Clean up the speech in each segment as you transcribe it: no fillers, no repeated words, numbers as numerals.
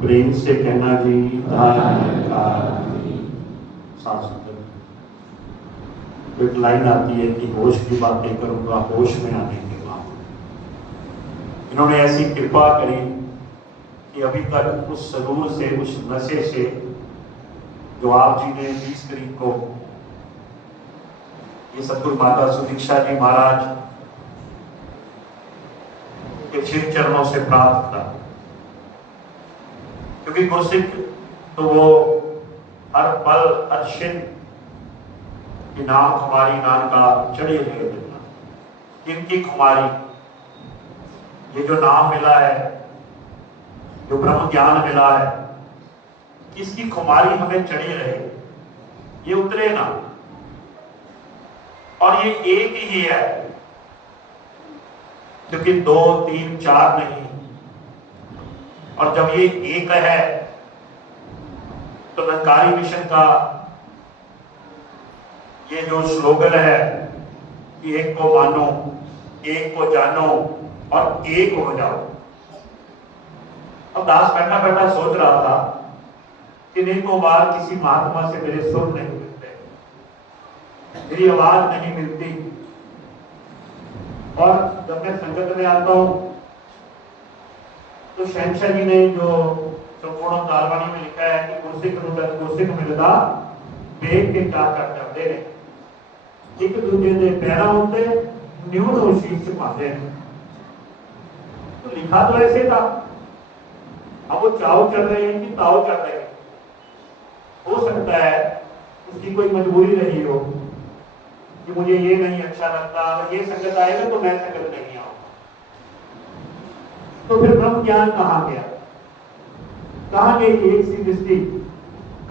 प्रेम से कहना जी धन्यवाद। एक लाइन आती है कि होश की बातें करूंगा होश में आने के बाद। इन्होंने ऐसी कृपा करी कि अभी तक उस सरूर से, उस नशे से जो आप जी ने 20 तारीख को ये सतगुरु माता सुदीक्षा जी महाराज के शिव चरणों से प्राप्त था। क्योंकि गुरसिख तो वो हर पल हर क्षण कि नाम खुमारी नाम का चढ़े रहे देना। किनकी खुमारी? ये जो नाम मिला है, जो ब्रह्म ज्ञान मिला है, किसकी खुमारी हमें चढ़े रहे, ये उतरे ना। और ये एक ही है, क्योंकि 2 3 4 नहीं। और जब ये एक है तो निरंकारी मिशन का ये जो स्लोगन है कि एक को मानो, एक को जानो और एक हो जाओ। अब दास बैठा बैठा सोच रहा था कि नहीं तो बार किसी महात्मा से मेरे सुर नहीं मिलते, मेरी आवाज नहीं मिलती। और जब मैं संगत में आता हूं तो शहनशाह जी ने जो संपूर्ण दालवाणी में लिखा है कि गुरसिख मिलदा बेग के चार कर जाते हैं, एक दूसरे के पैरा होते न्यून शीश पाते हैं। तो लिखा तो ऐसे था, अब वो चाव चल रहे हैं कि ताव चल रहे हैं। हो सकता है उसकी कोई मजबूरी रही हो कि मुझे ये नहीं अच्छा लगता, अगर ये संगत आएगा तो मैं संगत नहीं आऊंगा। तो फिर ब्रह्म ज्ञान कहाँ गया? कहाँ गई एक सी दृष्टि,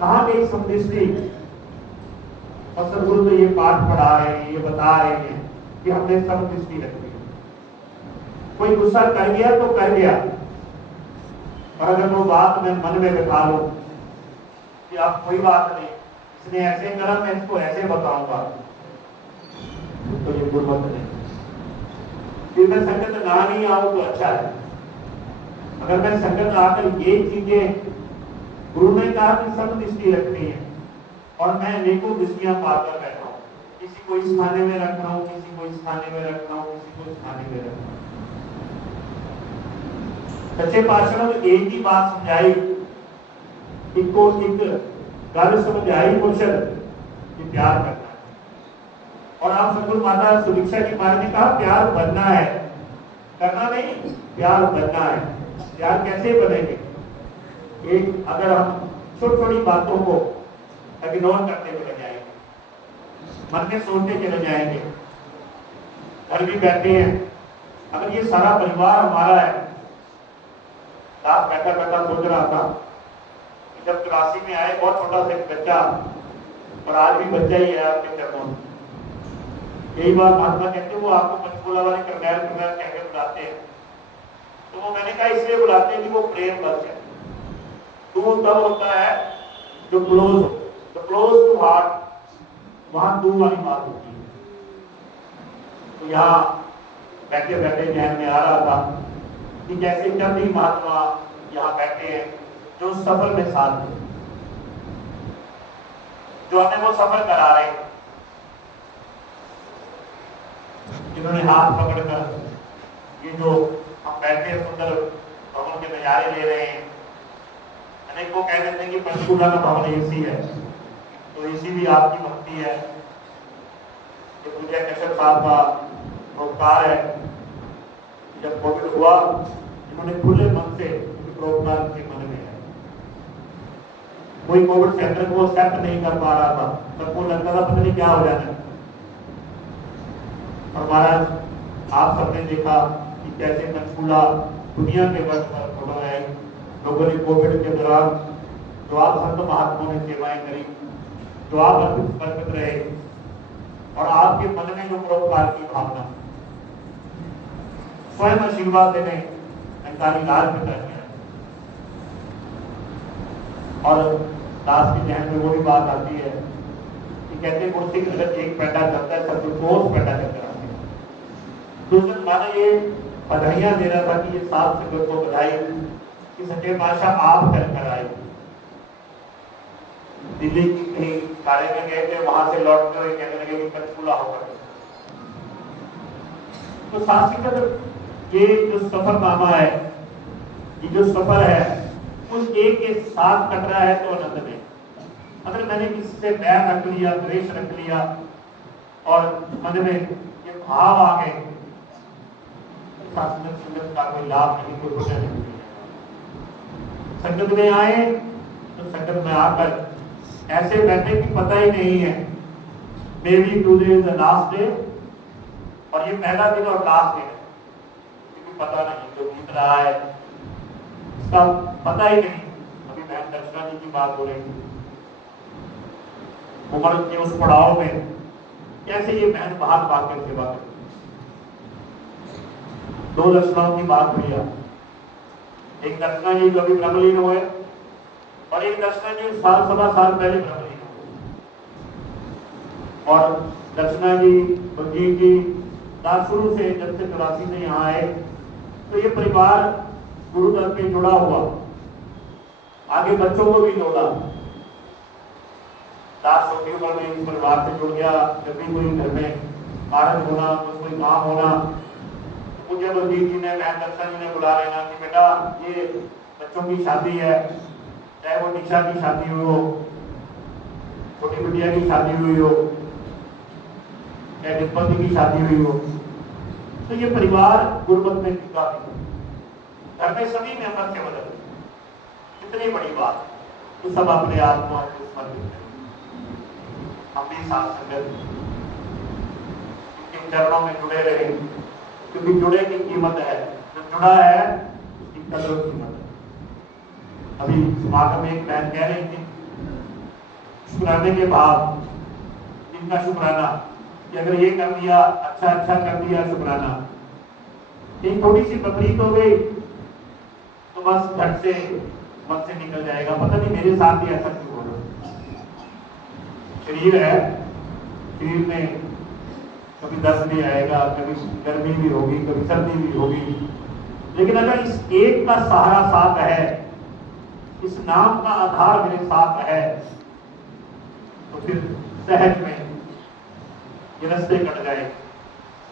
कहाँ गई समदृष्टि? और सदगुरु तो ये पाठ पढ़ा रहे हैं, ये बता रहे हैं कि हमने समदृष्टि रखी है। कोई गुस्सा कर गया तो कर गया, और अगर वो बात मैं मन में बिठा लूं कि अब कोई बात नहीं, इसने ऐसे करा मैं इसको ऐसे बताऊंगा, तो ये गुरमत नहीं। फिर मैं संगत ना नहीं आऊं तो अच्छा है। अगर मैं संगत आकर ये चीजें, गुरु ने कहा कि सब दृष्टि रखनी है, और मैं अनेकों दृष्टियां पाकर बैठा हूं, किसी को इस खाने में रख रहा हूं, किसी को इस खाने में रख रहा हूं, किसी को इस खाने में रख रहा हूं। सच्चे पातशाह ने एक ही बात समझाई, इनको एक गल समझाई मुर्शद कि प्यार करना है। और आप सतगुरु माता सुदीक्षा जी महाराज ने कहा प्यार बनना है, करना नहीं, प्यार बनना है। प्यार कैसे बनेंगे? एक अगर हम छोटी छोटी बातों को इग्नोर करते चले जाएंगे, मन में सोचते चले जाएंगे, घर भी बैठे हैं, अगर ये सारा परिवार हमारा है। रात बैठा बैठा सोच रहा था कि जब 84 में आए, बहुत छोटा सा बच्चा, और आज भी बच्चा ही है आपके चरणों में। यही बात महात्मा कहते हैं, वो आपको पंचकूला वाले करनैल कह के बुलाते हैं। तो वो मैंने कहा इसलिए बुलाते हैं कि वो प्रेम बस है। तो वो तब होता है जो क्लोज टू हार्ट, वहां तू वाली बात होती है। तो यहाँ बैठे बैठे जहन में आ रहा था कि जैसे जब भी महात्मा यहाँ बैठे हैं जो सफर में साथ थे, जो हमें वो सफर करा रहे हैं, जिन्होंने हाथ पकड़कर ये जो हम बैठे सुंदर भवन के नजारे ले रहे हैं। अनेक वो कह देते हैं कि पंचकूला का भवन एसी है, तो एसी भी आपकी भक्ति है। ये पूज्य कश्यप साहब का उपकार है। जब कोविड हुआ, इन्होंने खुले मन से प्रोपकार के मन में है। कोई कोविड सेंटर को एक्सेप्ट नहीं कर पा रहा था, सबको लगता था पता नहीं क्या हो जाना है। और महाराज आप सबने देखा कि कैसे पंचकूला दुनिया के वर्ष पर फोटो है। लोगों ने कोविड के दौरान जो आप संत महात्माओं ने सेवाएं करी, जो आप समर्पित रहे, और आपके मन में जो परोपकार की भावना, स्वयं आशीर्वाद देने अंकारी लाल पे कर गया। और दास के जहन में वो भी बात आती है कि कहते कुर्सी की तरफ एक पैदा करता है, सब कोस पैदा करता है। दूसरे माना ये बधाइयां दे रहा था कि ये सात संगत को बधाई कि सच्चे पातशाह आप कर आए। दिल्ली की कहीं कार्य में गए थे, वहां से लौटते हुए कहने लगे कि पंचकूला होकर। तो साथ ये जो सफरनामा है, ये जो सफर है, उस एक के साथ कट रहा है तो आनंद में। अगर मैंने किसी से बैर रख लिया, द्वेष रख लिया और मन में ये भाव आ गए, संगत का कोई लाभ नहीं, कोई पुण्य नहीं। संगत में आए तो संगत में आकर ऐसे बैठे कि पता ही नहीं है may be today is the last day, और ये पहला दिन और लास्ट दिन है, क्योंकि पता नहीं जो बीत रहा है इसका पता ही नहीं। अभी बहन दर्शना जी की बात हो रही थी, उम्र के उस पड़ाव में कैसे ये बहन भाग भाग कर सेवा करती। 2 दर्शनाओं की बात हुई है, एक दर्शना जी जो अभी ब्रह्मलीन हुए और एक दर्शना जी साल सवा साल पहले ब्रह्मलीन हुए। और दर्शना जी बलजीत जी शुरू से जब से 84 में यहाँ आए तो ये परिवार गुरु दल पे जुड़ा हुआ, आगे बच्चों को भी जोड़ा। दास छोटी उम्र में इस परिवार से जुड़ गया। जब भी कोई घर में कारज होना, कोई काम होना, मुझे बलजीत जी ने, बहन दर्शन जी ने बुला लेना कि बेटा ये बच्चों की शादी है, चाहे वो निशा की शादी हुई हो, छोटी बिटिया की शादी हुई हो, चाहे डिम्पल की शादी हुई हो, तो ये परिवार गुरबत में टिका भी, घर में सभी मेंबर के बदल, कितनी बड़ी बात, तो सब अपने आत्मा को समर्पित करें। हम भी साथ संगत इन चरणों में जुड़े रहे, क्योंकि जुड़े की कीमत है, जो जुड़ा है उसकी कदर कीमत है। अभी समागम में एक बहन कह रही थी, शुक्राने के बाद इनका शुक्राना कि अगर ये कर दिया, अच्छा कर दिया शुक्राना, एक थोड़ी सी तकलीफ हो गई तो बस झट से मन से निकल जाएगा, पता नहीं मेरे साथ ही ऐसा क्यों हो रहा। शरीर है, शरीर में कभी दर्द भी आएगा, कभी गर्मी भी होगी, कभी सर्दी भी होगी, लेकिन अगर इस एक का सहारा साथ है, इस नाम का आधार मेरे साथ है, तो फिर सहज में ये रास्ते कट जाए।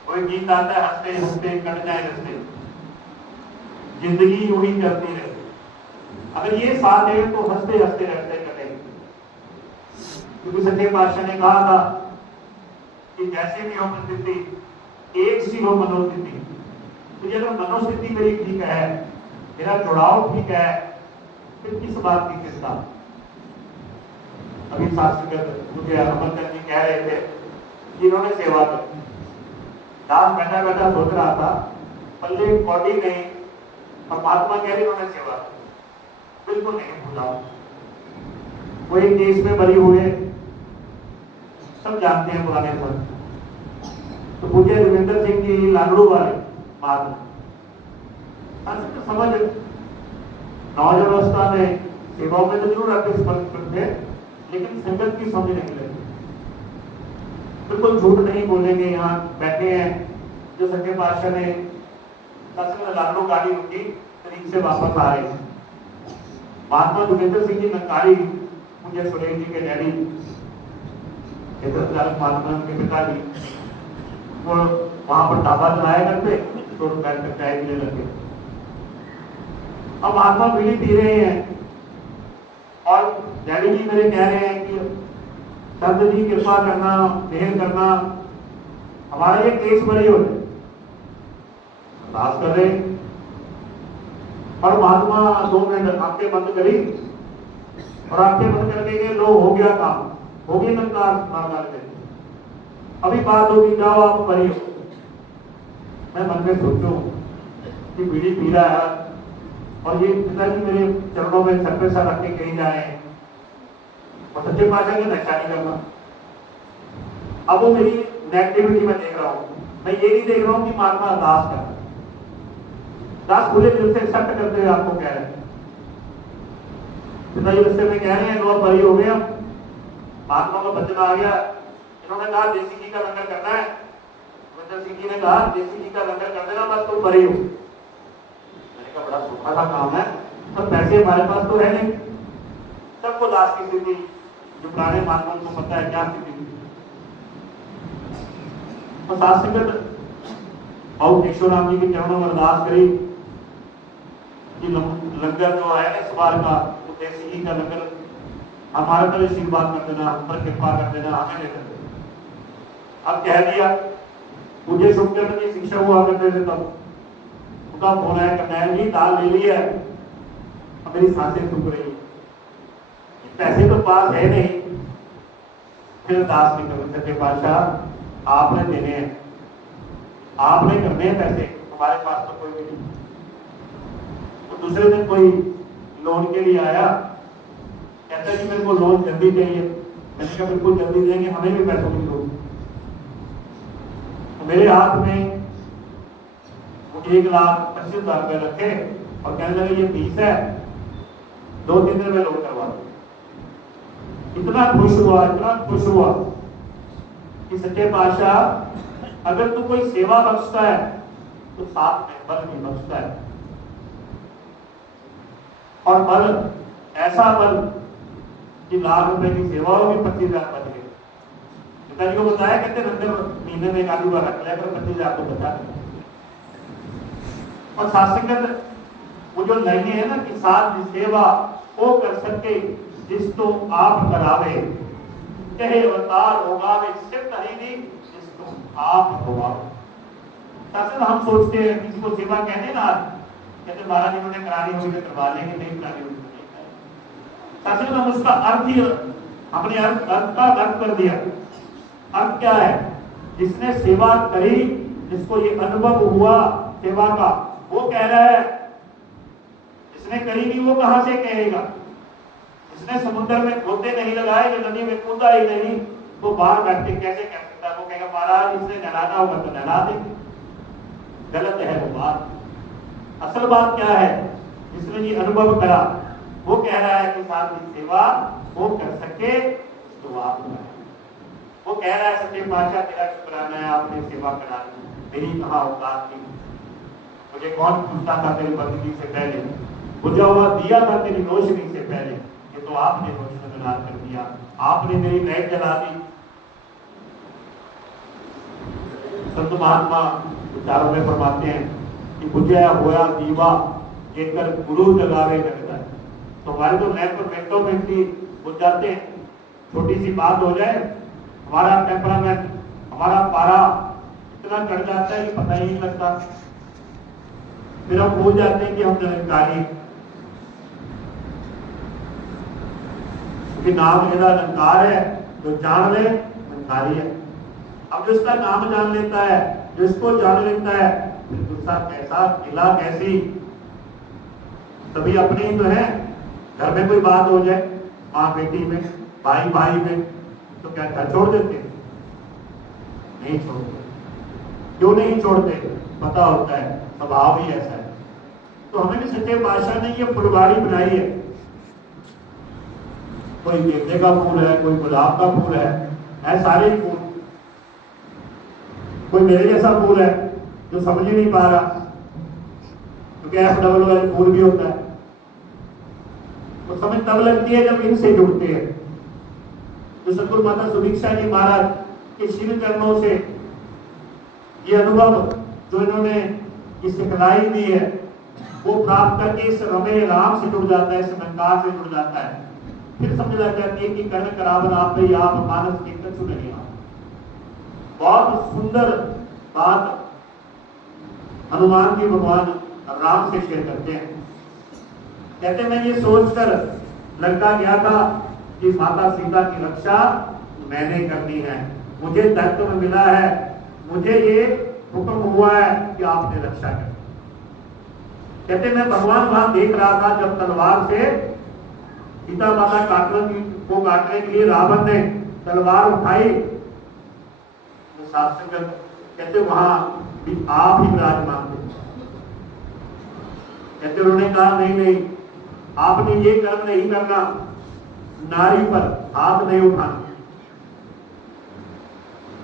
कोई गीत आता है, हंसते हंसते कट जाए रास्ते, जिंदगी यूं ही चलती रहे। अगर ये साथ है तो हंसते हंसते रास्ते कटेंगे, क्योंकि सच्चे पातशाह ने कहा था कि जैसे भी हो परिस्थिति, एक सी हो मनोस्थिति। तो ये अगर मनोस्थिति मेरी ठीक है, मेरा जुड़ाव ठीक है, फिर किस बात की चिंता। अभी शास्त्रगत मुझे अमरचंद जी कह रहे थे कि इन्होंने सेवा की, दास बैठा बैठा सोच रहा था पल्ले कौड़ी नहीं, और महात्मा कह रहे उन्होंने सेवा की, बिल्कुल नहीं भूला। वो एक केस में बरी हुए, सब जानते हैं पुराने संत, तो पूज्य रविंद्र सिंह जी लांगड़ू वाले महात्मा, समझ नौजवान में सेवाओं में तो जरूर आपके स्पर्श करते, लेकिन संगत की समझ नहीं लगी। बिल्कुल झूठ नहीं बोलेंगे, यहाँ बैठे हैं जो सच्चे पातशाह ने लाखों गाड़ी रुकी, तरीक से वापस आ रहे हैं। महात्मा जोगिंदर सिंह जी नकारी, मुझे सुरेश जी के डैडी, महात्मा के पिताजी, वो वहां पर ढाबा चलाया करते, तो बैठ कर चाय पीने लगे। अब महात्मा बीड़ी पी रहे हैं और डैडी जी मेरे कह रहे हैं कि संत जी कृपा करना, मेहर करना, हमारा ये केस बड़ी हो जाए, अरदास कर रहे। और महात्मा 2 मिनट आंखें बंद करी और आंखें बंद करके गए, लो हो गया काम, हो गई नकार, अभी बात होगी, जाओ आप बरी हो। मैं मन में सोचूं कि बीड़ी पी रहा है और ये पिताजी मेरे चरणों में सर पे सर रख के कहीं जा रहे हैं, और सच्चे पातशाह की नशा नहीं करना। अब वो मेरी नेगेटिविटी में देख रहा हूँ, मैं ये नहीं देख रहा हूँ कि महात्मा अरदास कर, दास खुले दिल से एक्सेप्ट करते हुए आपको कह रहे हैं। पिताजी रस्ते में कह रहे हैं, लो बरी हो गया, महात्मा का बचन आ गया। इन्होंने कहा देसी घी का लंगर करना है, रविंद्र सिंह जी ने कहा देसी घी का लंगर कर देना, बस तुम बरी हो। मैंने कहा बड़ा सूखा सा काम है, पर पैसे हमारे पास तो है नहीं। सबको लास्ट की स्थिति जो पुराने महात्मा को पता है क्या स्थिति थी। और साथ संगत और केशवराम जी के चरणों में अरदास करी कि लंगर जो है इस बार का देसी घी का लंगर हमारे पर आशीर्वाद कर देना, हम पर कृपा कर देना, हमें ले देना। अब कह दिया मुझे शुभचंद्र की शिक्षा हुआ करते थे तब उनका फोन है करनैल जी दाल ले ली है, अब मेरी सांसें सूख रही, पैसे तो पास है नहीं। फिर दास ने कहा सच्चे पातशाह आपने देने हैं, आपने करने हैं पैसे, हमारे पास तो कोई भी नहीं। तो दूसरे दिन कोई लोन के लिए आया, कहता है कि मेरे को लोन जल्दी चाहिए। मैंने कहा बिल्कुल जल्दी देंगे, हमें भी पैसों की जरूरत। तो मेरे हाथ में वो 1,25,000 रुपए रखे और कहने लगे ये फीस है, 2-3 दिन में लोन करवा दो। इतना खुश हुआ कि सच्चे पातशाह अगर तू कोई सेवा बख्शता है तो साथ में बल भी बख्शता है, और बल ऐसा बल कि लाख रुपए की सेवा होगी 25,000 बच गए। पिताजी को बताया कहते नंबर महीने में 1 आदमी को रख लिया, 25,000 को बचा लिया। और साथ संगत वो जो लाइनें है ना कि साथ सेवा वो कर सके जिस तो आप करावे, कहे अवतार होगा वे सिर्फ नहीं जिस तो आप होगा। साथ हम सोचते हैं किसी को सेवा कहते ना, कहते महाराज इन्होंने करानी होगी करवा लेंगे, नहीं करानी होगी। हम उसका अर्थ ही अपने अर्थ का अर्थ कर दिया। अर्थ क्या है? जिसने सेवा करी, जिसको ये अनुभव हुआ सेवा का, वो कह रहा है। जिसने करी नहीं वो कहां से कहेगा? जिसने समुद्र में गोते नहीं लगाए, जो नदी में कूदा ही नहीं, वो बाहर बैठ के कैसे कह सकता है? वो कहेगा महाराज इसने नहलाना होगा तो नहला देंगे। गलत है वो बात। असल बात क्या है? जिसने ये अनुभव करा वो कह रहा है कि साथ की सेवा वो कर सके तो आप वो कह रहा है सच्चे पातशाह तेरा शुक्राना है, आपने सेवा करा दी, मेरी कहाँ औकात थी। मुझे कौन पूछता था तेरी बंदगी से पहले, बुझा हुआ दिया था तेरी रोशनी से पहले, ये तो आपने रोशनदार कर दिया, आपने मेरी लाइट जला दी। संत महात्मा विचारों में फरमाते हैं कि बुझाया हुआ दीवा जेकर गुरु जगावे करता है। तो हमारे तो लैंप मिनटों में भी बुझ जाते हैं। छोटी सी बात हो जाए, हमारा टेम्परामेंट, हमारा पारा इतना चढ़ जाता है कि पता ही नहीं लगता। फिर हम भूल जाते हैं कि हम निरंकारी, क्योंकि नाम मेरा निरंकार है, जो जान ले निरंकारी है। अब जिसका नाम जान लेता है, जिसको जान लेता है, फिर दूसरा कैसा किला कैसी, सभी अपने ही तो है। घर में कोई बात हो जाए, माँ बेटी में, भाई भाई में, तो क्या घर छोड़ देते? नहीं छोड़ते। क्यों नहीं छोड़ते? पता होता है स्वभाव ही ऐसा है। तो हमें भी सच्चे पातशाह ने ये फुलवाड़ी बनाई है। कोई गेंदे का फूल है, कोई गुलाब का फूल है सारे ही फूल। कोई मेरे जैसा फूल है जो समझ ही नहीं पा रहा, क्योंकि FWL वाले फूल भी होता है। तो समझ तब लगती है जब इनसे जुड़ते हैं। जो सतगुरु माता सुदीक्षा जी महाराज के श्री चरणों से ये अनुभव जो इन्होंने इस सिखलाई दी है वो प्राप्त करके इस रमे राम से जुड़ जाता है, इस निरंकार से जुड़ जाता है। फिर समझ लग जाती है कि कर्ण करावन आप ही आप मानस के कछु नहीं आप। बहुत सुंदर बात हनुमान जी भगवान राम से शेयर करते हैं। कहते मैं ये सोचकर लंका गया था कि माता सीता की रक्षा मैंने करनी है, मुझे दायित्व मिला है, मुझे ये हुक्म हुआ है कि आपने रक्षा कर। कहते मैं भगवान वहां देख रहा था जब तलवार से सीता माता काटने के लिए रावण ने तलवार उठाई। तो शास्त्र कहते वहां भी आप ही विराजमान थे। कहते उन्होंने कहा नहीं आपने ये कर्म नहीं करना, नारी पर हाथ नहीं उठाना।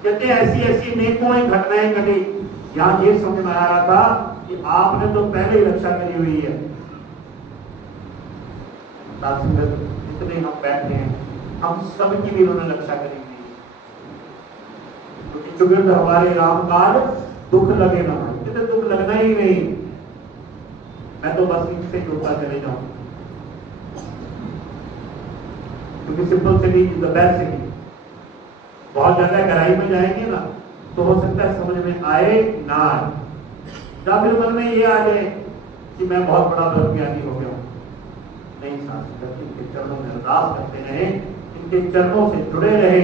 कहते ऐसी नेकों घटनाएं घटी। यहाँ ये समझ में आ रहा था कि आपने तो पहले ही रक्षा करी हुई है। जितने हम बैठे हैं हम सबकी भी उन्होंने रक्षा करी थी, क्योंकि चुगिर्द हमारे राम काल दुख लगे ना, जितने दुख लगना ही नहीं, मैं तो बस इनसे जुड़ता चले जाऊं, क्योंकि simple city is the best city. बहुत ज्यादा गहराई में जाएंगे ना तो हो सकता है समझ में आए ना आए, या फिर मन में ये आ जाए कि मैं बहुत बड़ा ब्रह्मज्ञानी हो गया हूं। नहीं, शास्त्र इनके चरणों में अरदास करते रहे, इनके चरणों से जुड़े रहे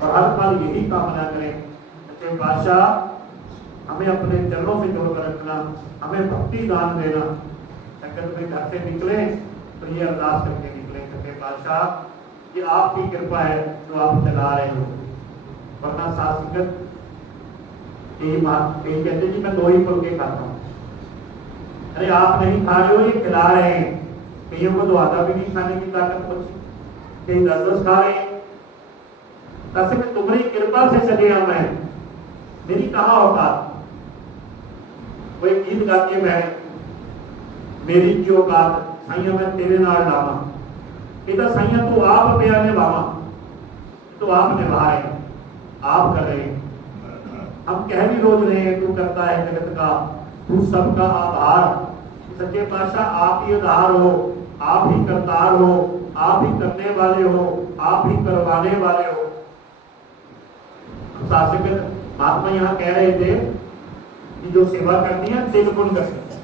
और हर पल यही कामना करें सच्चे पातशाह हमें अपने चरणों से जोड़कर रखना, हमें भक्ति दान देना। संगत में घर से निकले तो ये अरदास करके निकले, सच्चे पातशाह ये आपकी कृपा है जो आप चला रहे हो, वरना शास्त्र यही बात यही कहते जी मैं 2 ही फुलके खाता हूँ। अरे आप नहीं खा रहे हो, ये खिला रहे हैं। कईयों को तो आधा भी नहीं खाने की ताकत पहुंची, कई 10-10 खा रहे हैं। तसे में तुम्हारी कृपा से चले हम हैं, मेरी कहा औकात। कोई गीत गाती है बहन, मेरी की औकात साइया मैं तेरे नाल लावा, कहता साइया तू आप पिया ने बावा, तो आप निभा रहे हैं, आप कर रहे हैं। हम कह भी रोज रहे हैं तू करता है जगत का, तू सबका आधार। सच्चे पातशाह आप ही आधार हो, आप ही करतार हो, आप ही करने वाले हो, आप ही करवाने वाले हो। शासक महात्मा यहाँ कह रहे थे कि जो सेवा करनी है तिल पुल करनी है,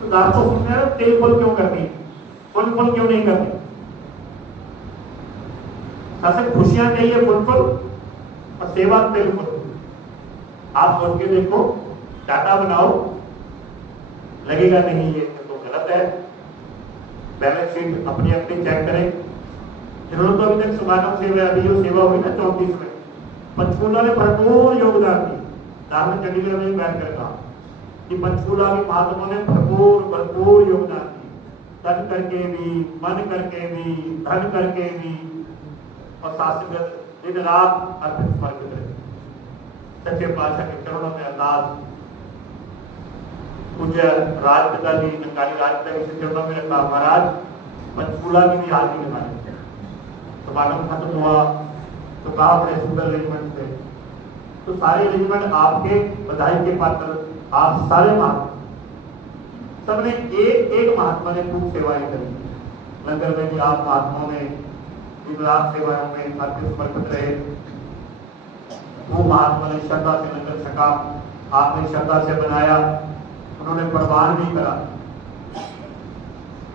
तो दास को सुनना है तिल पुल क्यों करनी है, पुल पुल क्यों नहीं करनी। शासक खुशियां चाहिए पुल पुल और सेवा तिल पुल। आप सोच के देखो, डाटा बनाओ, लगेगा नहीं ये तो गलत है। बैलेंस शीट अपनी अपनी चेक करें। जिन्होंने तो अभी तक समागम सेवा अभी जो सेवा हुई ना 34 में, पंचकूला ने भरपूर योगदान दिया। दास ने चंडीगढ़ में बैठ कर कहा कि पंचकूला के महात्माओं ने भरपूर योगदान दिया, तन करके भी, मन करके भी, धन करके भी, और शास्त्रगत दिन रात अर्पित समर्पित रहे। सच्चे पातशाह के चरणों में अरदास। पूज्य राजपिता जी नंगारी राजपिता के चरणों में रखा, महाराज पंचकूला की भी हाजिरी लगाए। समागम खत्म हुआ तो कहा बड़े सुंदर अरेंजमेंट थे, तो सारे अरेंजमेंट आपके बधाई के पात्र आप सारे महात्मा, सबने एक महात्मा ने खूब सेवाएं करी। लंगर में भी आप महात्माओं ने दिन रात सेवाओं में अर्पित समर्पित रहे। वो महात्मा ने श्रद्धा से लंगर छका, आपने श्रद्धा से बनाया, उन्होंने प्रवान भी करा।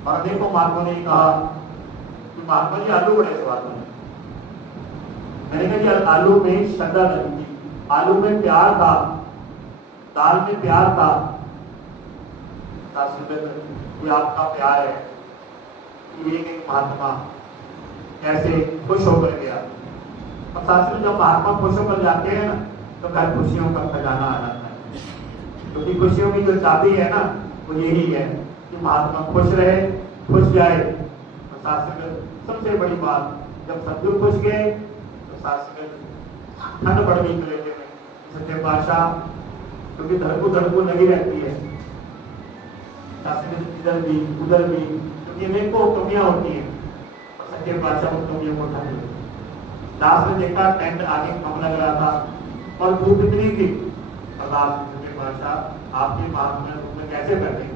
और अनेकों महात्मा ने कहा कि महात्मा जी आलू बड़े स्वाद बने। मैंने कहा जी आलू में श्रद्धा नहीं थी, आलू में प्यार था, दाल में प्यार था। ये आपका प्यार है कि एक महात्मा कैसे खुश होकर गया। और शास्त्र जब महात्मा खुश होकर जाते हैं ना तो घर खुशियों का खजाना आ जाता है, क्योंकि खुशियों की जो चाबी है ना वो यही है कि महात्मा खुश रहे, खुश जाए। और शास्त्र सबसे बड़ी बात, जब सदगुरु खुश गए तो शास्त्र ठंड बढ़ गई कलेजे में। सच्चे पातशाह क्योंकि धड़कू लगी रहती है, शास्त्र इधर भी उधर भी, क्योंकि अनेकों कमियां होती हैं और सच्चे पातशाह उन कमियों को ढक लेते। दास ने देखा टेंट आगे कम लग रहा था और धूप इतनी थी, सच्चे पातशाह आपके महात्मा में कैसे कर देंगे।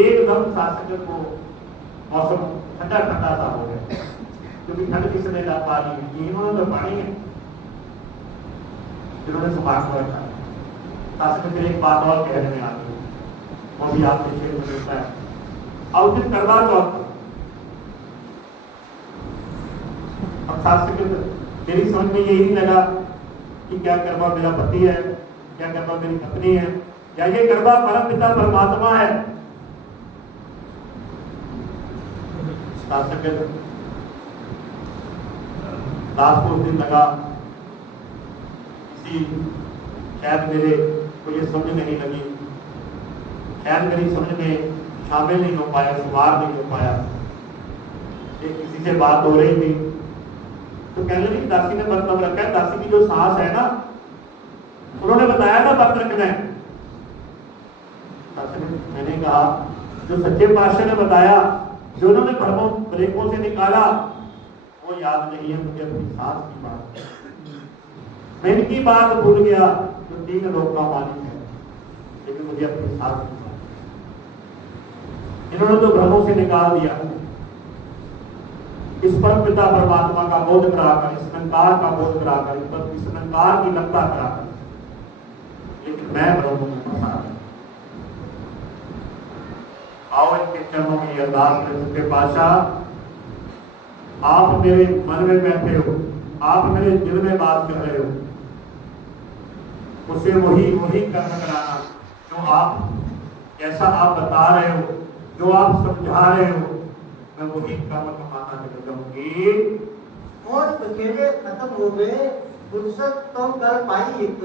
एकदम शासक को मौसम ठंडा सा हो गया, क्योंकि ठंड किसने ला पानी है, इन्होंने तो पानी है जिन्होंने समाज को रखा। शासक फिर एक बात और कहने में आ गई, वो भी आपके क्षेत्र में मिलता है। और फिर करवा चौथ, अब शासक मेरी समझ में यही नहीं लगा कि क्या करवा मेरा पति है, क्या करवा मेरी पत्नी है, या ये करवा परम पिता परमात्मा है। शासक दास को उस दिन लगा किसी, शायद मेरे को ये समझ नहीं लगी, शायद मेरी समझ में शामिल नहीं हो पाया, सुधार नहीं हो पाया। एक किसी से बात हो रही थी तो कहने लगी दासी ने व्रत कब रखा है, दासी की जो सास है ना उन्होंने बताया ना व्रत रखना है। मैंने कहा जो सच्चे पातशाह ने बताया जो उन्होंने ब्रेकों से निकाला वो याद नहीं है मुझे अपनी सास की बात। मैं इनकी बात भूल गया जो 3 लोग का मालिक है, लेकिन मुझे अपनी सास की बात। इन्होंने तो भ्रमों से निकाल दिया, इस परम पिता परमात्मा का बोध कराकर, इस संकार का बोध कराकर, इस संकार की लगता कराकर, लेकिन मैं भ्रमों में फंसा। आओ इनके चरणों में अरदास करें। सच्चे पातशाह, आप मेरे मन में बैठे हो, आप मेरे दिल में बात कर रहे हो, उसे वही कर्म कराना जो आप, जैसा आप बता रहे हो, जो आप समझा रहे हो, मैं वही कर्म कमाना निकल जाऊंगी। और बखेड़े खत्म हो गए, फुर्सत तो कर पाई एक।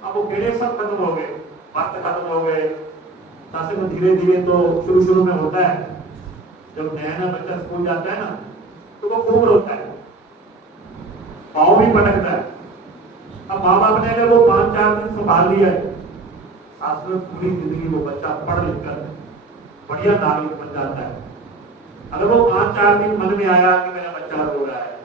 अब वो खेड़े सब खत्म हो गए, वक्त खत्म हो गए। सासे में धीरे धीरे तो शुरू में होता है, जब नया बच्चा स्कूल जाता है ना तो वो खूब रोता है, पाँव भी पटकता है। अब माँ बाप ने अगर वो 5-4 दिन संभाल लिया है, सास में पूरी जिंदगी वो बच्चा पढ़ लिख कर बढ़िया नागरिक बन जाता है। अगर वो 5-4 दिन मन में आया कि मेरा बच्चा रो रहा है,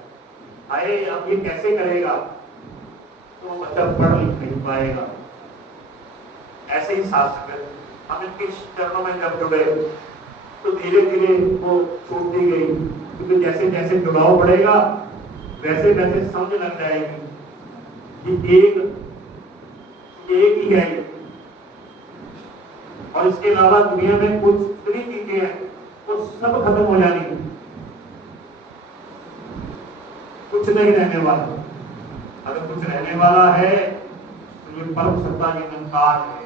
आए अब ये कैसे करेगा, तो वो बच्चा पढ़ लिख नहीं पाएगा। ऐसे ही सास संगत हम इनके चरणों में जब जुड़े तो धीरे धीरे वो छूटती गई, क्योंकि जैसे जैसे जुड़ाव बढ़ेगा वैसे वैसे समझ लग जाएगी कि एक ही है ये, और इसके अलावा दुनिया में कुछ भी चीजें हैं वो सब खत्म हो जानी, कुछ नहीं रहने वाला। अगर कुछ रहने वाला है तो ये परम सत्ता, ये निरंकार है।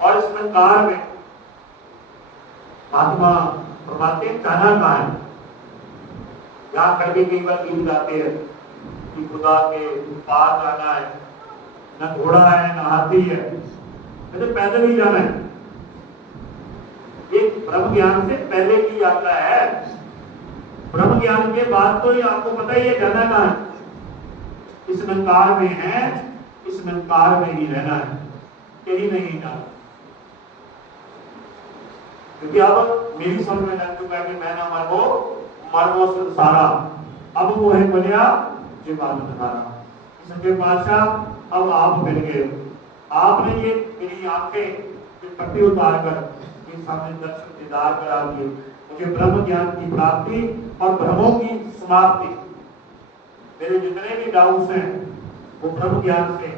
और इस निरंकार में महात्मा फरमाते हैं जाना कहाँ है। यहाँ करके कई बार गीत गाते हैं कि खुदा के पार जाना है, न घोड़ा है न हाथी है, तो पैदल ही जाना है। एक ब्रह्म ज्ञान से पहले की यात्रा है, ब्रह्म ज्ञान के बाद तो ये आपको पता ही है जाना कहाँ है। इस निरंकार में है, इस निरंकार में ही रहना है, कहीं नहीं जाना। क्योंकि अब मेरी समझ में लग चुका है कि मैं ना मरवो संसारा, अब वो है बलिया जीवान धारा। सच्चे पातशाह अब आप मिल गए, आपने ये मेरी आंखें पट्टी उतार कर ये सामने दर्शन दीदार करा दिए, मुझे ब्रह्म ज्ञान की प्राप्ति और भ्रमों की समाप्ति। मेरे जितने भी डाउट्स हैं वो ब्रह्म ज्ञान से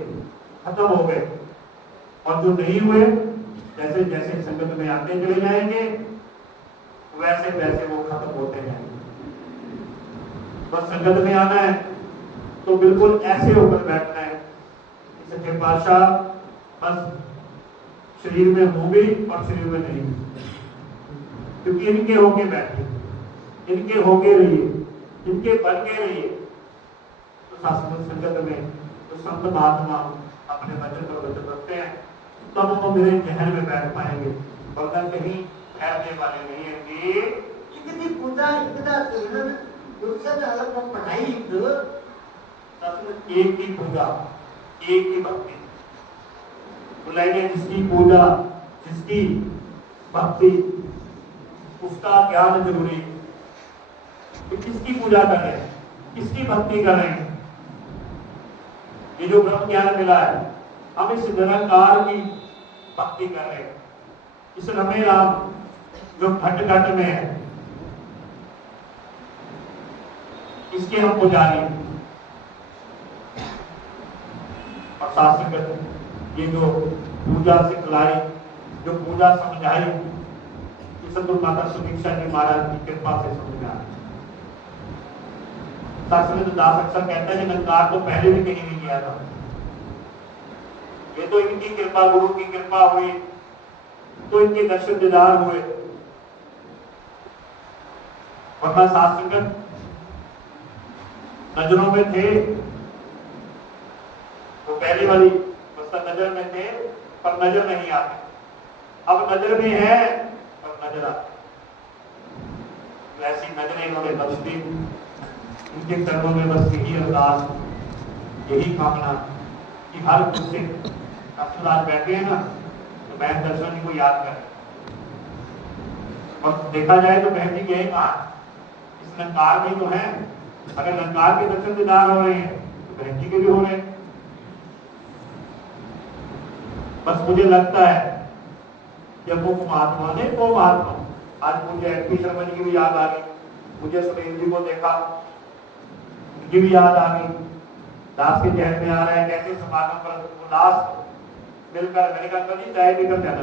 खत्म हो गए, और जो नहीं हुए जैसे जैसे संगत में आते चले जाएंगे वैसे वैसे वो खत्म होते हैं। बस संगत में आना है तो बिल्कुल ऐसे होकर बैठना है। सच्चे पातशाह बस शरीर में हो भी और शरीर में नहीं, क्योंकि इनके होके बैठे, इनके होके रहिए, इनके बन के रहिए। तो शास्त्र संगत में तो संत महात्मा अपने वचन पर वचन रखते हैं, तब वो मेरे जहन में बैठ पाएंगे, वरना कहीं ठहरने वाले नहीं है। इतनी पूजा इतना सुनन दुर्शन अलग को पढ़ाई एक ही पूजा, एक ही भक्ति बुलाइए, जिसकी पूजा जिसकी भक्ति उसका ज्ञान जरूरी। तो किसकी पूजा कर रहे हैं, किसकी भक्ति कर रहे हैं। ये जो ब्रह्म ज्ञान मिला है, हम इस निरंकार की भक्ति कर रहे हैं। इस रमे राम जो घट घट में है, इसके हम पुजारी। और शास्त्र ये जो पूजा सिखलाई, जो पूजा समझाई, सतगुरु माता सुदीक्षा जी महाराज की कृपा से समझा। शास्त्र में दास अक्सर कहता है कि निरंकार तो पहले भी कहीं नहीं गया था, ये तो इनकी कृपा, गुरु की कृपा हुई तो इनके दर्शन दीदार हुए, वरना शास्त्र नजरों में थे, वो पहली वाली अवस्था नजर में थे पर नजर नहीं आते, अब नजर में है और नजर आते। वैसी नजरें इन्होंने बख्श दी। इनके चरणों में बस यही अरदास, यही कामना कि हर कुछ से बैठे हैं ना, तो मैं दर्शन जी को याद कर, और देखा जाए तो बहन जी गए कहाँ, इस नंकार में तो है। अगर नंकार के दर्शन दीदार हो रहे हैं तो बहन जी के भी हो रहे हैं। बस मुझे लगता है जब वो महात्मा ने वो महात्मा, आज मुझे एमपी शर्मा जी की भी याद आ गई, मुझे सुनील जी को देखा, उनकी भी याद आ गई। दास के जहन में आ रहा है कैसे समागम पर लास्ट मिलकर मैंने कहा जी चाय लेकर जाना।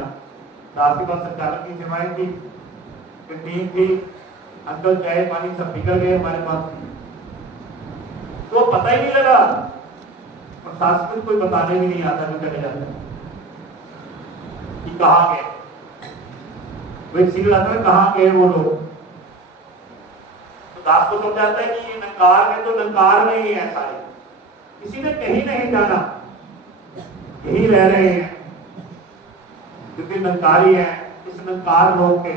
दास के पास संचालक की सेवाएं थी, टीम थी, अंकल चाय पानी सब निकल गए हमारे पास, तो पता ही नहीं लगा। और साथ में कोई बताने भी नहीं आता जो चले जाते कि कहाँ गए, वे सील आता है कहाँ गए वो लोग। तो दास को समझाता है कि ये नंकार में तो नंकार में ही है सारे, किसी ने कहीं नहीं जाना, यही रह रहे हैं क्योंकि नंकारी है। इस नंकार लोग के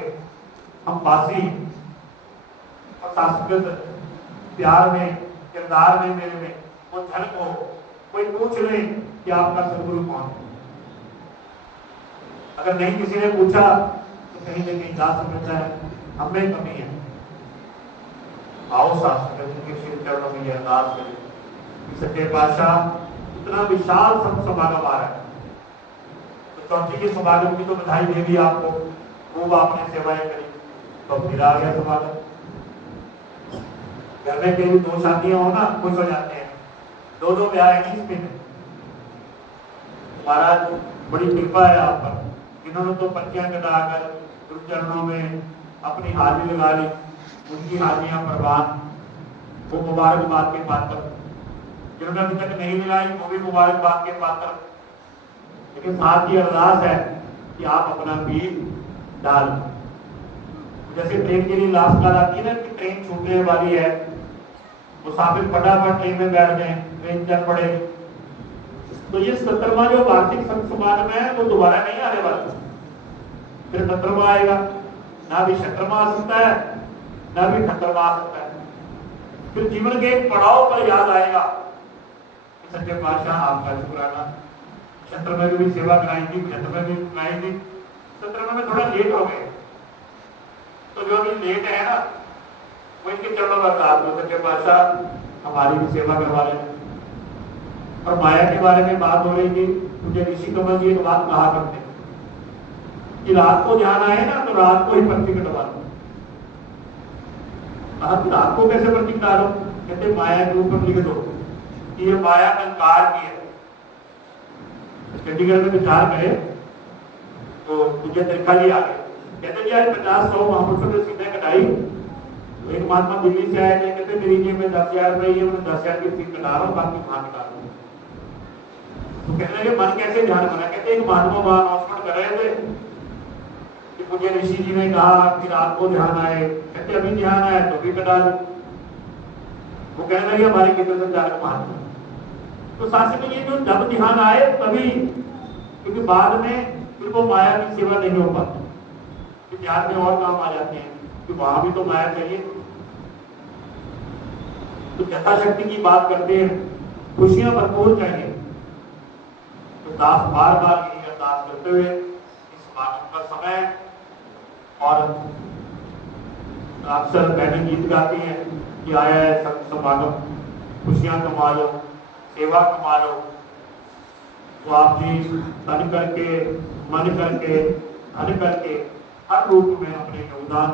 हम बासी और सांस्कृत प्यार में, किरदार में, मेरे में वो झलक हो। कोई पूछ ले कि आपका सदगुरु कौन है, अगर नहीं किसी ने पूछा तो कहीं ना कहीं जा सकता है हमें कमी है। आओ सांस्कृत के श्री चरणों में यह अरदास करें। सच्चे पातशाह इतना विशाल समागम आ रहा है, तो चौथी के समागम की तो बधाई दे दी आपको, खूब आपने सेवाएं करी, तो फिर आ गया समागम। घर में कहीं दो शादियां हो ना खुश हो जाते हैं, दो दो ब्याह है इसमें। महाराज बड़ी कृपा है आप पर, इन्होंने तो पत्तियां कटाकर गुरु चरणों में अपनी हाजिरी लगा ली, उनकी हाजियां प्रवान, वो मुबारकबाद के पात्र। जिन्होंने अभी तक नहीं लगाई वो भी मुबारकबाद के पात्र। लेकिन साथ ही अरदास है कि आप अपना बीज डाल, जैसे ट्रेन के लिए लास्ट कार आती है ना कि ट्रेन छूटने वाली है, मुसाफिर फटाफट ट्रेन में बैठ गए, ट्रेन चल पड़े। तो ये 70वां जो वार्षिक संत समागम है वो दोबारा नहीं आने वाला, फिर 70वां आएगा, ना भी 70वां आ सकता है ना भी 78वां आ सकता है। फिर जीवन के एक पड़ाव पर याद आएगा कि सच्चे पातशाह आपका शुक्राना, 70 में भी सेवा कराई थी, 75 में भी कराई थी, 70 में थोड़ा लेट हो गए, तो जो अभी लेट है ना वो इनके चरणों में अरदास हो, सच्चे पातशाह हमारी भी सेवा करवा लें। और माया के बारे में बात हो रही थी, मुझे ऋषि कमल जी एक बात कहा करते कि रात को ध्यान आए ना तो रात को ही पर्ची कटवा लो। रात को कैसे पर्ची कटा लो? कहते माया के ऊपर लिख दो कि ये माया नंकार की है। चंडीगढ़ में विचार करे तो मुझे देखा जी आ गए, कहते यार 50-100 महापुरुषों ने सीटें कटाई, तो एक महात्मा दिल्ली से आए थे, कहते मेरी जेब में 10,000 रुपए है, मैं 10,000 की सीट कटा रहा हूँ, बाकी वहां कटा रहा हूँ। तो कहने लगे मन कैसे ध्यान बना? कहते एक महात्मा वहां अनाउंसमेंट कर रहे थे कि मुझे ऋषि जी ने कहा कि रात को ध्यान आए, कहते अभी ध्यान आया तो भी कटा दो। वो कहने लगे हमारे केंद्र संचालक महात्मा। तो शास्त्र में ये जो जब ध्यान आए तभी, क्योंकि बाद में फिर वो माया की सेवा नहीं हो पाती, फिर ध्यान में और काम आ जाते हैं कि वहां भी तो माया चाहिए। तो यथाशक्ति की बात करते हैं, खुशियां भरपूर चाहिए। तो दास बार बार यही अरदास करते हुए इस समागम का समय, और अक्सर बहनें गीत गाती हैं कि आया है समागम, खुशियां कमा लो, सेवा कमा लो। तो आप जी तन करके, मन करके, धन करके हर रूप में अपने योगदान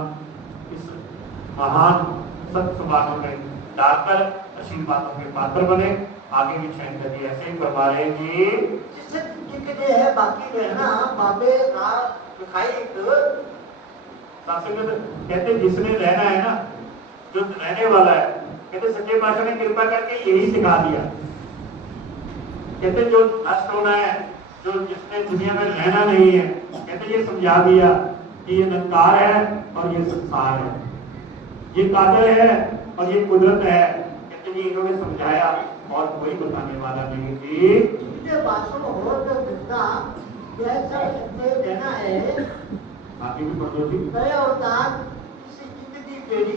इस महान सत्य समागम में डालकर आशीर्वादों के पात्र बने। आगे भी शंकर जी ऐसे ही फरमा रहे जी, जिससे है बाकी रहना बाबे का दिखाई कहते जिसने रहना है ना, जो रहने वाला है, कहते सच्चे पातशाह ने कृपा करके यही सिखा दिया। कहते जो नष्ट होना है, जो जिसने दुनिया में रहना नहीं है, कहते ये समझा दिया कि ये नंकार है और ये संसार है, ये कादर है और ये कुदरत है। कहते जी इन्होंने समझाया और कोई बताने वाला नहीं थी। हो तो जितना जैसा रहना है आगे भी पढ़ दो जी। जिंदगी तेरी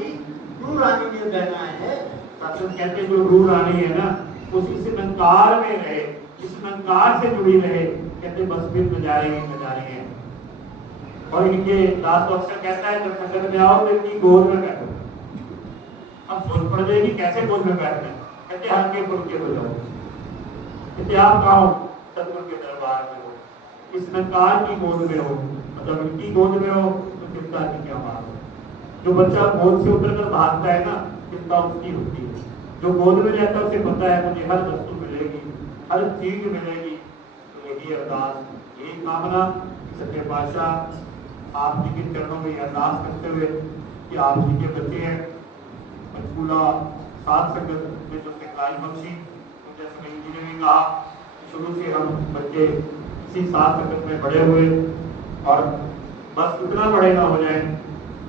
रूह रानी में रहना है। कहते जो रूह रानी है ना, उसी से नंकार में रहे, इस नंकार से जुड़ी रहे। कहते बस फिर नजारे ही नजारे हैं। और इनके दास डॉक्टर कहता है जब संगत में आओ तो इनकी गोद में बैठो। अब सोच पड़ जाएगी कैसे गोद में बैठना, कहते हल्के फुल्के हो जाओ, कहते आप कहाँ हो, सतगुरु के दरबार में हो, इस निरंकार की गोद में हो, मतलब इनकी गोद में हो तो चिंता की क्या बात है। जो बच्चा गोद से उतरकर भागता है ना, चिंता उसकी होती है। जो गोद में रहता है उसे पता है मुझे हर वस्तु मिलेगी, हर चीज मिलेगी। तो यही अरदास, यही कामना सच्चे पातशाह आप जी के चरणों में अरदास करते हुए कि आप जी के बच्चे हैं पंचकूला सात संगत में जो सिखलाई बख्शी, जैसे मैं जी ने भी कहा शुरू से हम बच्चे इसी सात संगत में बड़े हुए और बस इतना बड़े ना हो जाए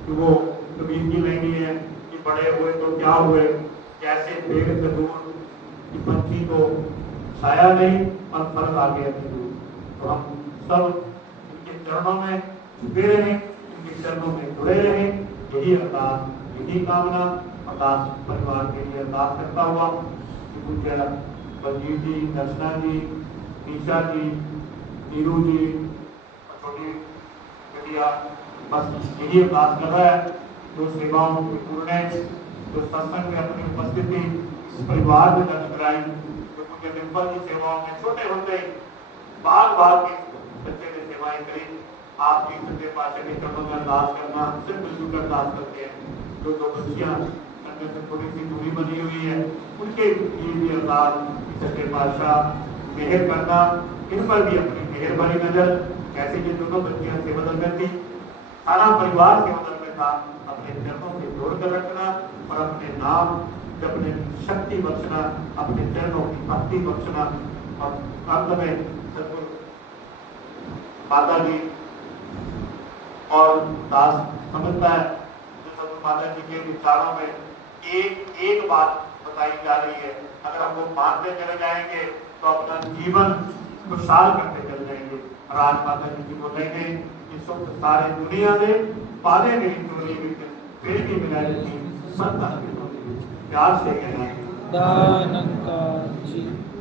कि वो कबीर की लाइन है कि बड़े हुए तो क्या हुए, जैसे पेड़ से दूर कि पंछी को छाया नहीं और फल आ गया दूर। तो हम सब इनके चरणों में छुपे रहे, इनके चरणों में जुड़े रहे, यही अरदास, यही कामना अरदास परिवार के लिए अरदास करता हुआ कि पूज्य बलजीत जी, दर्शना जी, नीशा जी, नीरू जी, छोटी बेटिया, बस यही अरदास कर रहा है जो सेवाओं की पूर्ण, जो सत्संग में अपनी उपस्थिति इस परिवार में दर्ज कराई, जो पूज्य डिम्पल की सेवाओं में छोटे होते ही भाग भाग के बच्चे ने सेवाएं करी। आप जी सच्चे पातशाह के चरणों में अरदास करना, सिर्फ मिलजुल अरदास करते हैं। जो दो बच्चियां संगत से थोड़ी सी दूरी बनी हुई है उनके लिए भी अरदास सच्चे पातशाह मेहर करना, इन पर भी अपनी मेहर भरी नजर। कैसे ये दोनों बच्चियां सेवादल में थी, सारा परिवार सेवादल में था, अपने चरणों से जोड़कर रखना और अपने नाम जपने की शक्ति बख्शना, अपने चरणों की भक्ति बख्शना। और अंत में सतगुरु माता जी और दास समझता है जो सतगुरु माता जी के विचारों में एक बात बताई जा रही है, अगर हम वो मानते चले जाएंगे तो अपना जीवन खुशहाल करते चल जाएंगे। राज माता जी बोलेंगे कि सुख सारे दुनिया दे पाले मेरी चोरी फिर भी मिला प्यार से कहना।